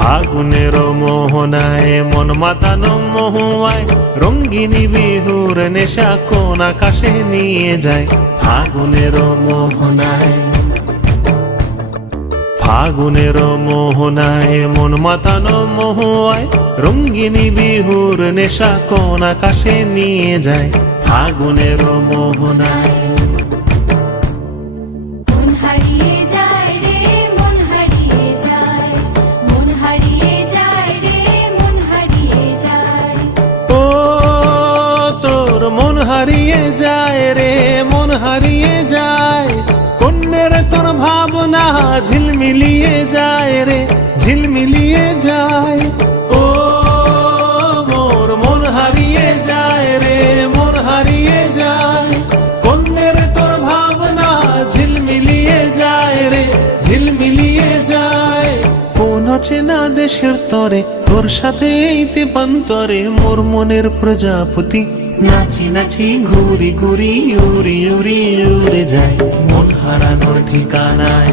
ফাগুনের মোহনায় মন মাতানো মহুয়ায় রঙ্গিনী বিহুর নেশা কোন আকাশে নিয়ে যায়। ফাগুনের মোহনায় ফাগুনের মোহনায় মন মাতানো মহুয়ায় রঙ্গিনী বিহুর নেশা কোন আকাশে নিয়ে যায়। ফাগুনের মোহনায় মন হারিয়ে যায় রে, মন হারিয়ে যায়। কন্যের তোর ভাবনা ঝিলমিলিয়ে যায় রে, ঝিলমিলিয়ে যায়। ও মোর মন হারিয়ে যায় রে, মন হারিয়ে যায়। কন্যের তোর ভাবনা ঝিলমিলিয়ে যায় রে, ঝিলমিলিয়ে যায়। কোন চেনা দেশের তরে তোর সাথে এই তেপান্তরে মোর মনের প্রজাপতি নাচি নাচি ঘুরি ঘুরি উড়ি উড়ি উড়ে যায়। মন হারানোর ঠিকানায়